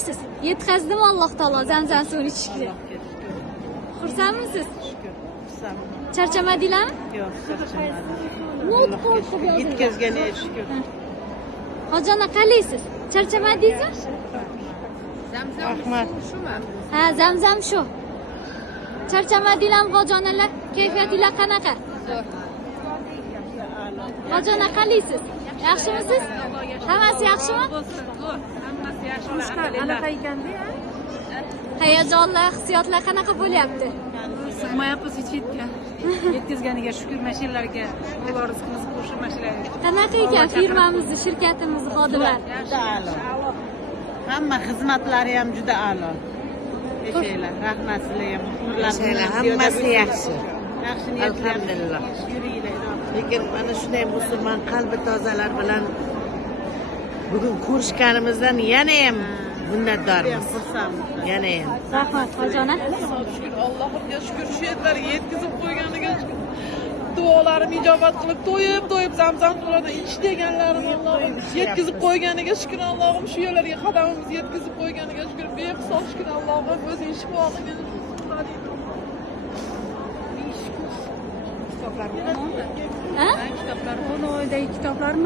qalaysiz? Yetkazdim Alloh taolo zamzam suvini ichishga. Xursandmisiz? Charchamadinglarmi? Yo'q, charchamadim. Not qo'yib yozing. Yetkazganiga shukr. Hojona qalaysiz? Charchamadingizmi? Rahmat. Ha, zamzam shu. Charchamadinglarmi hojonalar? Kayfiyatinglar qanaqa? Hojona qalaysiz? Yaxshimisiz? Hammasi yaxshimi? Hammasi yaxshi. Qanaqa ekan-da? Hayajonlar, hissiyotlar qanaqa bo'lyapti? Sig'mayapmiz hech yerga. Yetkazganiga shukr, mashinlarga. Alloh rizqimizni qo'shib mashinlarga. Qanaqa ekan firmamizni, shirkatimizni xodimlari? Juda a'lo. Hamma xizmatlari ham juda a'lo. Yashanglar, rahmat sizlarga. Yashanglar, hammasi yaxshi. Yaxshi niyatlar. Alhamdulillah. Yuringlar. Lekin mana shunday musulmon qalbi tozalar bilan bugun ko'rishganimizdan yana ham minnatdormiz. Xursandman. Yana ham. Rahmat hojona. Shukr, Allohimga shukr, shu yerlarga yetkazib qo'yganiga shukr. Duolarim ijobat qilib, to'yib zamzam suvini ich deganlarim Allohim yetkazib qo'yganiga shukr, Allohim shu yerlarga qadamimizni yetkazib qo'yganiga shukr, behisob shukr, Allohim o'zing shifo qilgin. Ha? Kitoblar, 10 oydagi kitoblarni